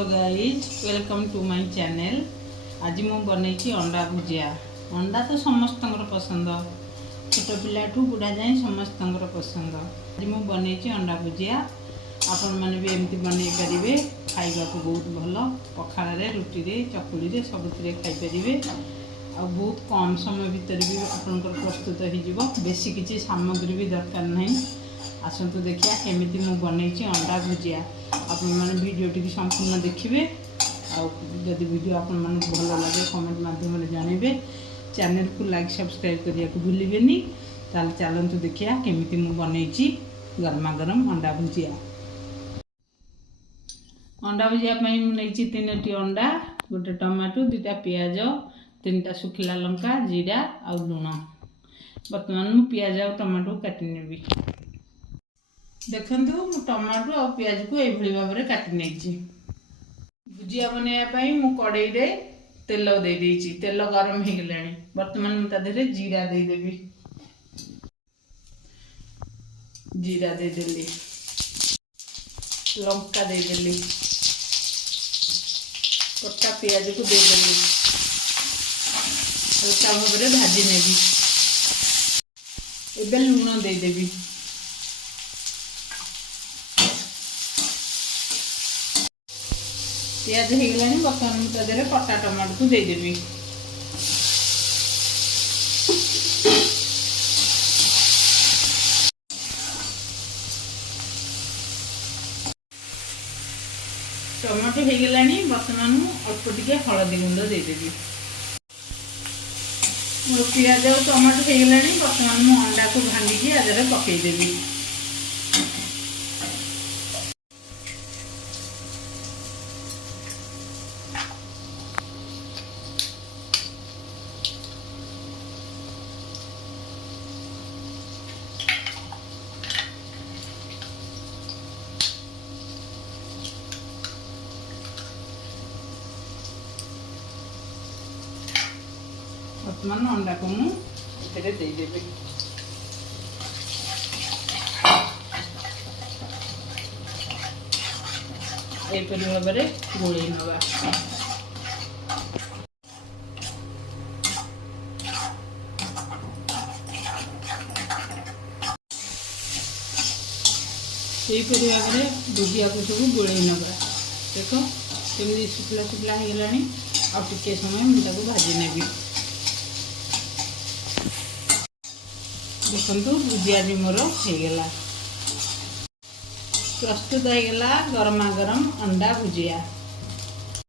Hello guys, welcome to my channel. आज मु बनई अंडा भुजिया। अंडा तो समस्त पसंद, छोट पिला ठू बुढ़ा जाए समस्त पसंद। आज मु बनई अंडा भुजिया। आपण मैंने भी एमती बनई पारे, खाइबा को बहुत भल। पखाल रुटी रे चकुली सबुति खाईपारे। आ बहुत कम समय भितर भी आपंकर प्रस्तुत हो, बेसी किसी सामग्री भी दरकार नहीं। आसतु देखिया केमिति मु बनई अंडा भुजिया। आपण मैंने वीडियोटी संपूर्ण देखिए। आदि वीडियो आपण मन भल लगे कमेंट माध्यम जानवे। चैनल को लाइक सब्सक्राइब करने को भूलें। ताल चलतु देखिया केमिति मु बनई गरमा गरम अंडा भुजिया। अंडा भुजिया नहीं 3टी अंडा, गोटे टमाटो, 2टा पियाज, 3टा सुखिला लंका, जीरा आ लुण। बर्तमान मु पियाज और टमाटो काटि नेबी। देखंतु मु टमाटो और पियाज को एभली भाव में काटि नेछि। भुजिया बनाइबा मु कड़ाई रे तेल दे देछि। तेल गरम हो गलानी। वर्तमान मु तादेरे जीरा दे देबी। जीरा दे देली, लंका दे देली, कटा पियाज को दे देली। हल्का भाव में भाजी नेबी। एबे लुण दे देबी। पियाज हो गलानी। बर्तमान मुझे कटा टमाटो को देदेवी। टमाटो हो गलानी। बर्तमान अल्प टिके हलदी गुंड देदेवी। मोर पियाज और टमाटो हो गलानी। बर्तमान मु अंडा को भांगी आदि पकईदेवी। वर्तमान अंडा को मुझे देदेवी। यहपरी भाव में गोल नवा। यहपरी भाव में भुजिया को सब गोल नवा। देख कमी शुक्ला शुक्ला हो गलानी। आ टिके समय मुझे भाजी नेबी। देखो भुजिया भी मोर होगला। प्रस्तुत होगला गरमा गरम अंडा भुजिया।